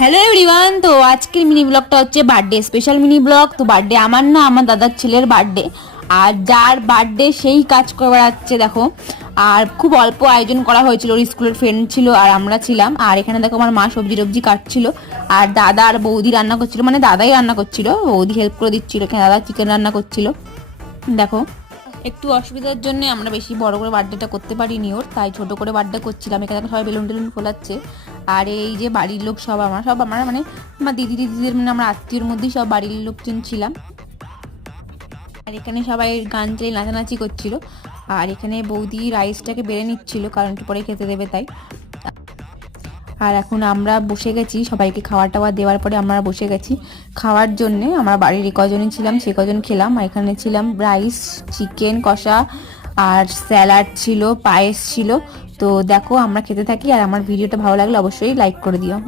Hello everyone, তো আজকের mini ব্লগটা হচ্ছে বার্থডে স্পেশাল মিনি ব্লগ। তো বার্থডে আমার না, আমার দাদার ছেলের বার্থডে। আর যার বার্থডে সেই কাজ করে বেড়াচ্ছে দেখো। আর খুব অল্প আয়োজন করা হয়েছিল, ওর স্কুলের ফ্রেন্ড ছিল আর আমরা ছিলাম। আর এখানে দেখো আমার মা সবজি টবজি কাটছিল, আর দাদা আর বৌদি রান্না করছিল, মানে দাদাই রান্না করছিল, বৌদি হেল্প করে দিচ্ছিল। এখানে দাদা চিকেন রান্না করছিল দেখো। একটু অসুবিধার জন্য আমরা বেশি বড় করে বার্থডেটা করতে পারিনি ওর, তাই ছোট করে বার্থডে করছিলাম। এখানে সবাই বেলুন টেলুন ফোলাচ্ছে। আর এই যে বাড়ির লোক সব আমরা মানে আমার দিদিদের মানে আমরা আত্মীয়র মধ্যেই সব বাড়ির লোকজন ছিলাম। আর এখানে সবাই গান চালিয়ে নাচানাচি করছিল। আর এখানে বৌদি রাইসটাকে বেড়ে নিচ্ছিল, কারণ একটু পরে খেতে দেবে তাই। আর এখন আমরা বসে গেছি, সবাইকে খাওয়া টাওয়া দেওয়ার পরে আমরা বসে গেছি খাওয়ার জন্যে। আমরা বাড়ির কজনই ছিলাম সে কজন খেলাম। আর এখানে ছিলাম রাইস, চিকেন কষা, আর স্যালাড ছিল, পায়েস ছিল। তো দেখো আমরা খেতে থাকি। আর আমার ভিডিওটা ভালো লাগলে অবশ্যই লাইক করে দিও।